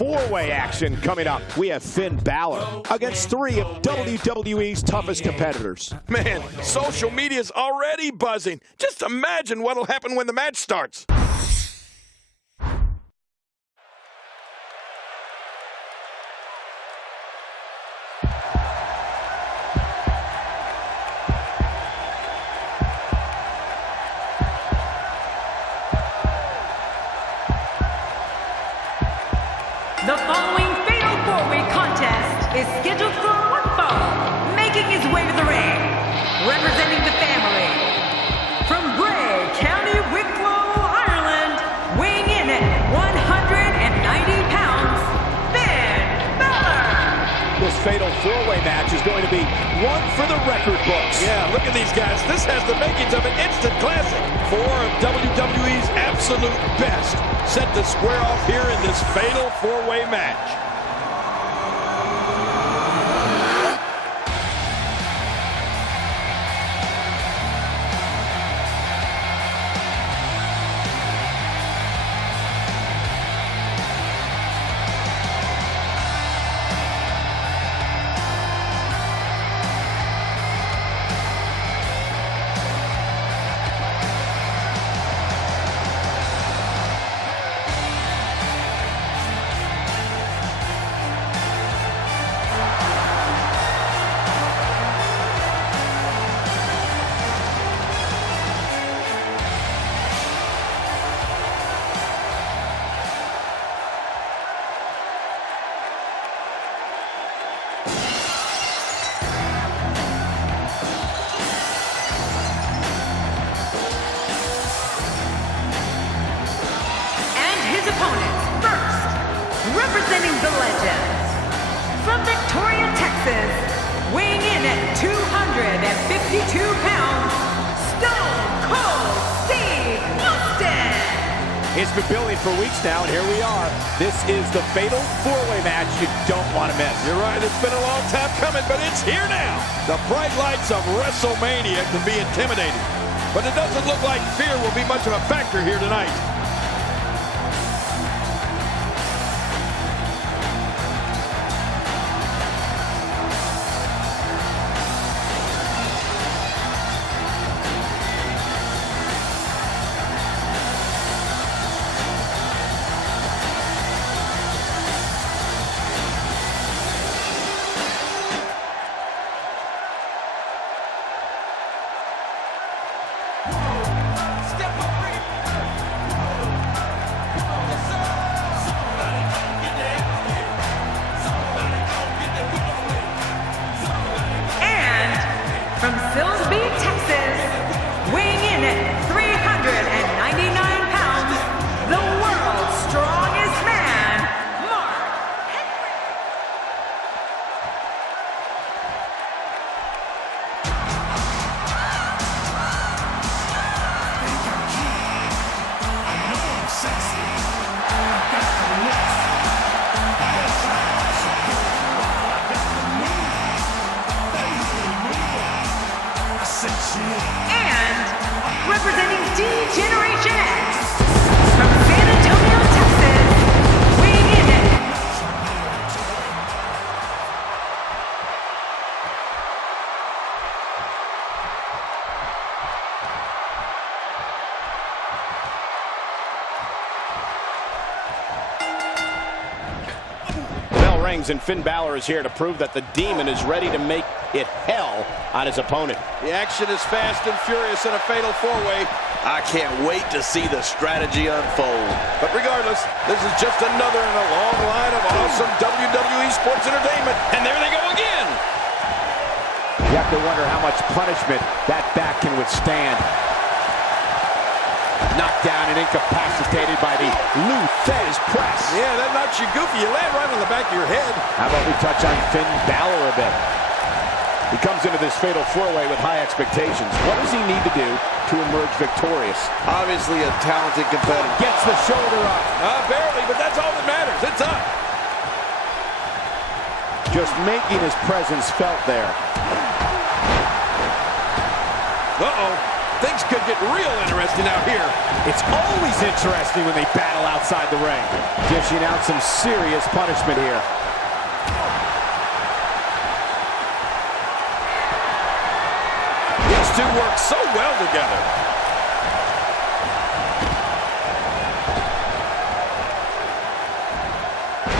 four-way action coming up. We have Finn Balor against three of WWE's toughest competitors. Man, social media's already buzzing. Just imagine what'll happen when the match starts. The following fatal four-way contest is scheduled for one fall. Making his way to the ring, representing the family, from Bray, County Wicklow, Ireland, weighing in at 190 pounds, Finn Balor. This fatal four-way match is going to be one for the record books. Yeah, look at these guys. This has the makings of an instant classic. Four of WWE's absolute best set to square off here in this fatal four-way match. Representing the Legends, from Victoria, Texas, weighing in at 252 pounds, Stone Cold Steve Austin. It's been building for weeks now, and here we are. This is the fatal four-way match you don't want to miss. You're right, it's been a long time coming, but it's here now. The bright lights of WrestleMania can be intimidating, but it doesn't look like fear will be much of a factor here tonight. From Silsbee, Texas, weighing in at 399 pounds, the world's strongest man, Mark Henry. I know I'm sexy. And representing D-Generation X, from San Antonio, Texas, weighing in at Bell rings, and Finn Balor is here to prove that the Demon is ready to make it hell on his opponent. The action is fast and furious in a fatal four-way. I can't wait to see the strategy unfold. But regardless, this is just another in a long line of awesome WWE sports entertainment. And there they go again. You have to wonder how much punishment that back can withstand. Knocked down and incapacitated by the Lou Thesz press. Yeah, that knocks you goofy. You land right on the back of your head. How about we touch on Finn Balor a bit? He comes into this fatal four-way with high expectations. What does he need to do to emerge victorious? Obviously a talented competitor. Gets the shoulder up. Barely, but that's all that matters. It's up. Just making his presence felt there. Uh-oh. things could get real interesting out here. It's always interesting when they battle outside the ring. Dishing out some serious punishment here. These two work so well together.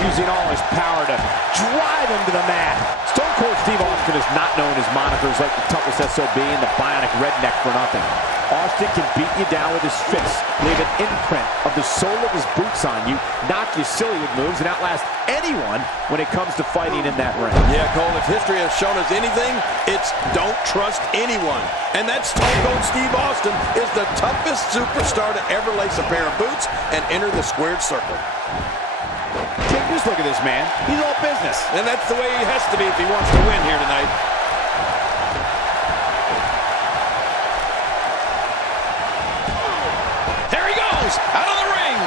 Using all his power to drive him to the mat. Stone Cold Steve Austin is not known as monikers like the toughest SOB and the Bionic Redneck for nothing. Austin can beat you down with his fists, leave an imprint of the sole of his boots on you, knock you silly with moves, and outlast anyone when it comes to fighting in that ring. Yeah, Cole, if history has shown us anything, it's don't trust anyone. And that Stone Cold Steve Austin is the toughest superstar to ever lace a pair of boots and enter the squared circle. Take this look at this man. He's all business. And that's the way he has to be if he wants to win here tonight. There he goes, out of the ring.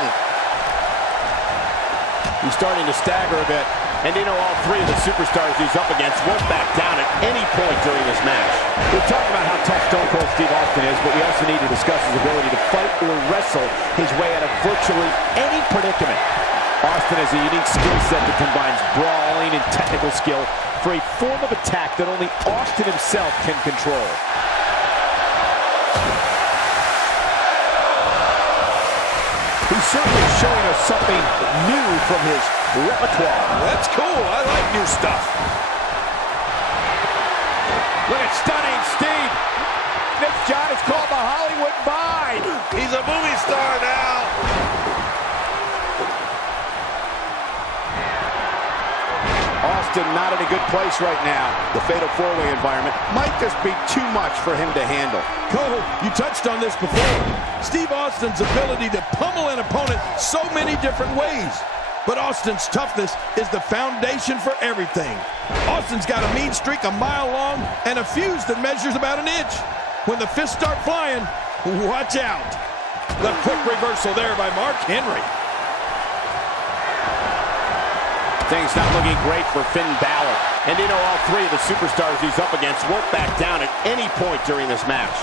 He's starting to stagger a bit. And you know all three of the superstars he's up against won't back down at any point during this match. We've talked about how tough Stone Cold Steve Austin is, but we also need to discuss his ability to fight or wrestle his way out of virtually any predicament. Austin has a unique skill set that combines brawling and technical skill for a form of attack that only Austin himself can control. He's certainly showing us something new from his repertoire. That's cool. I like new stuff. Look at stunning Steve. This John is called the Hollywood Vine. He's a movie star now. Austin not in a good place right now. The fatal four-way environment might just be too much for him to handle. Cole, you touched on this before. Steve Austin's ability to pummel an opponent so many different ways. But Austin's toughness is the foundation for everything. Austin's got a mean streak a mile long and a fuse that measures about an inch. When the fists start flying, watch out. The quick reversal there by Mark Henry. Things not looking great for Finn Balor. And you know all three of the superstars he's up against won't back down at any point during this match.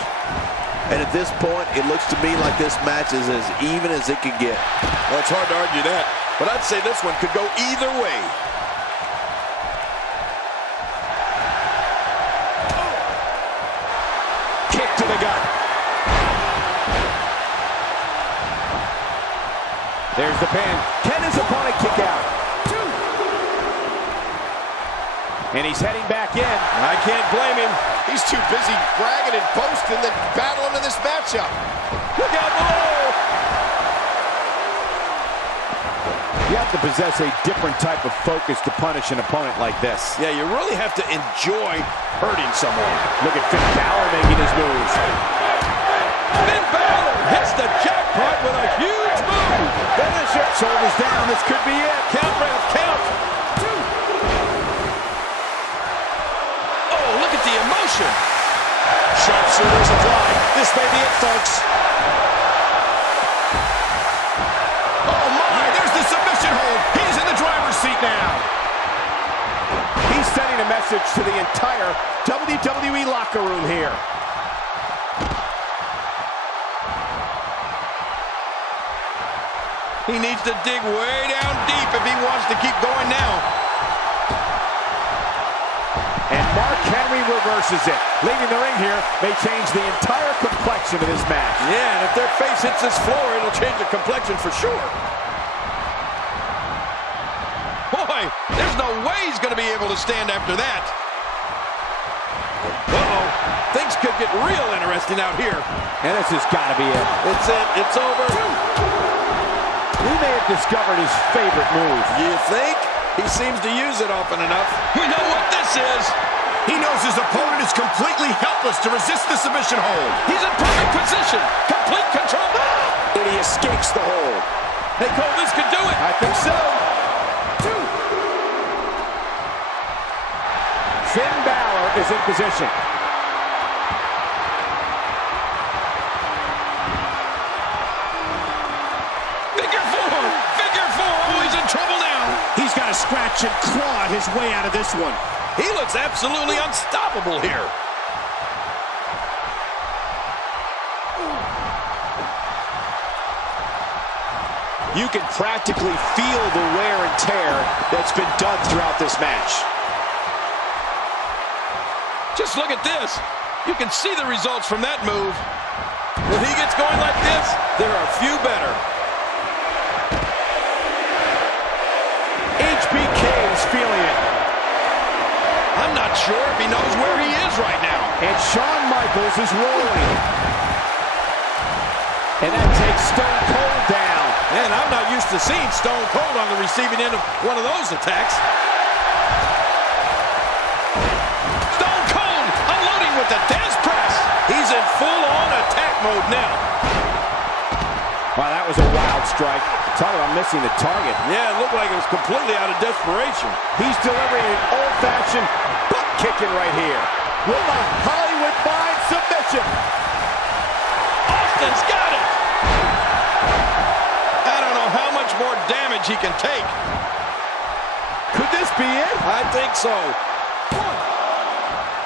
And at this point, it looks to me like this match is as even as it can get. Well, it's hard to argue that, but I'd say this one could go either way. Kick to the gut. There's the pin. Can his opponent kick out? And he's heading back in. I can't blame him. He's too busy bragging and boasting than battling in this matchup. Look out below! You have to possess a different type of focus to punish an opponent like this. Yeah, you really have to enjoy hurting someone. Look at Finn Balor making his moves. Finn Balor hits the jackpot with a huge move. Finisher. Shoulders down. This could be it. Count, Ralph, count. Oh, look at the emotion. Sharpshooters applied. This may be it, folks. Oh, my. There's the submission hold. He's in the driver's seat now. He's sending a message to the entire WWE locker room here. He needs to dig way down deep if he wants to keep going now. And Mark Henry reverses it. Leaving the ring here may change the entire complexion of this match. Yeah, and if their face hits this floor, it'll change the complexion for sure. Boy, there's no way he's going to be able to stand after that. Uh-oh, things could get real interesting out here. And this has got to be it. It's it, it's over. We may have discovered his favorite move. You think? He seems to use it often enough. We know what this is. He knows his opponent is completely helpless to resist the submission hold. He's in perfect position. Complete control. And he escapes the hold. Hey, Cole, this could do it. I think so. Finn Balor is in position. Figure four. Oh, he's in trouble now. He's got to scratch and claw his way out of this one. He looks absolutely unstoppable here. You can practically feel the wear and tear that's been done throughout this match. Just look at this. You can see the results from that move. When he gets going like this, there are few better. HBK is feeling it. I'm not sure if he knows where he is right now. And Shawn Michaels is rolling. And that takes Stone Cold down. Man, I'm not used to seeing Stone Cold on the receiving end of one of those attacks. Stone Cold unloading with the Dez press. He's in full-on attack mode now. Wow, that was a wild strike. Talk about missing the target. Yeah, it looked like it was completely out of desperation. He's delivering an old-fashioned butt kicking right here. With a Hollywood Fine submission. Austin's got it. I don't know how much more damage he can take. Could this be it? I think so.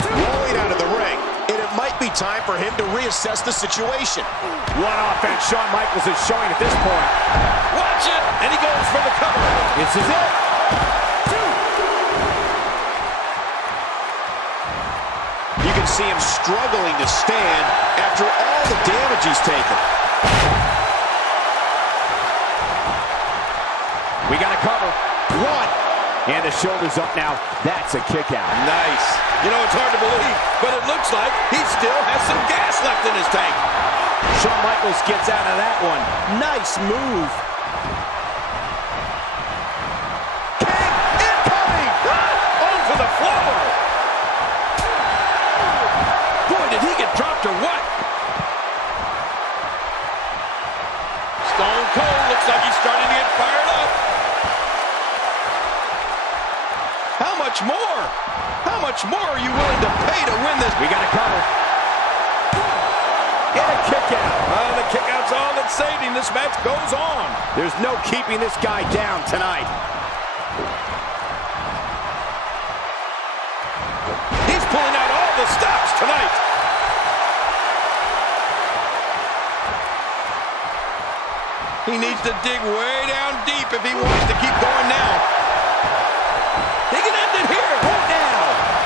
Rolling out of the ring. And it might be time for him to reassess the situation. One offense Shawn Michaels is showing at this point. Watch it! And he goes for the cover. This is it. You can see him struggling to stand after all the damage he's taken. We got a cover. One. And the shoulder's up now. That's a kick out. Nice. You know, it's hard to believe, but it looks like he still has some gas left in his tank. Shawn Michaels gets out of that one. Nice move. King incoming! Onto the floor. Boy, did he get dropped or what? Stone Cold looks like he's starting to get fired up. How much more? How much more are you willing to pay to win this? We got a cover. And a kick out. The kick out's all that's saving. This match goes on. There's no keeping this guy down tonight. He's pulling out all the stops tonight. He needs to dig way down deep if he wants to keep going now. He can end it here. Right now.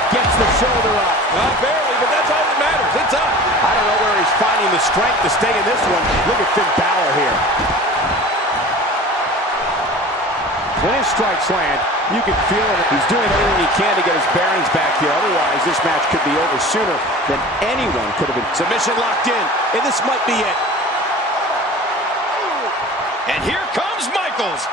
Gets the shoulder up. Not barely, but that's all that matters. It's up. I don't know where he's finding the strength to stay in this one. Look at Finn Balor here. When his strikes land, you can feel it. He's doing everything he can to get his bearings back here. Otherwise, this match could be over sooner than anyone could have been. Submission locked in, and this might be it. And here comes Michaels.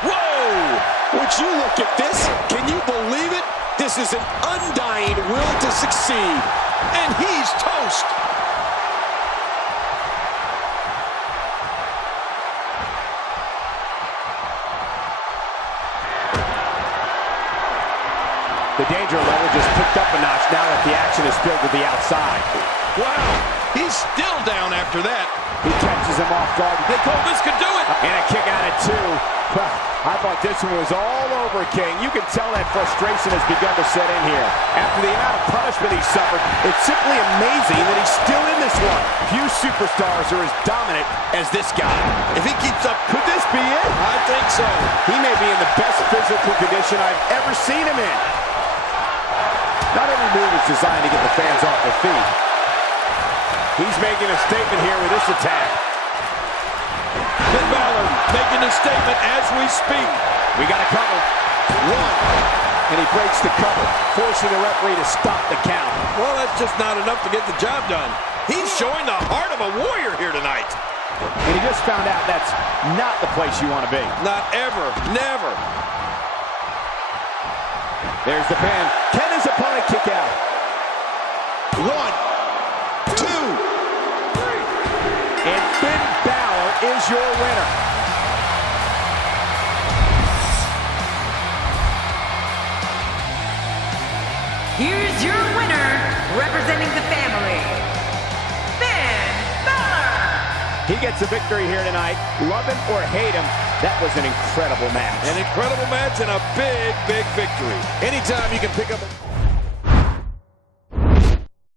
Whoa! Would you look at this? Can you believe it? This is an undying will to succeed. And he's toast. The danger level just picked up a notch now that the action is spilled to the outside. Wow. He's still down after that. He catches him off guard. They call this could do it. And a kick out at two. Well, I thought this one was all over, King. You can tell that frustration has begun to set in here. After the amount of punishment he suffered, it's simply amazing that he's still in this one. Few superstars are as dominant as this guy. If he keeps up, Could this be it? I think so. He may be in the best physical condition I've ever seen him in. Not every move is designed to get the fans off their feet. He's making a statement here with this attack. Finn Balor making a statement as we speak. We got a cover. One. And he breaks the cover, forcing the referee to stop the count. Well, that's just not enough to get the job done. He's showing the heart of a warrior here tonight. And he just found out that's not the place you want to be. Not ever. Never. There's the pin. Can his opponent kick out? 1, 2, 3. And Finn Balor is your winner. Here's your winner, representing the family, Finn Balor. He gets a victory here tonight. Love him or hate him, that was an incredible match. An incredible match and a big, big victory. Anytime you can pick up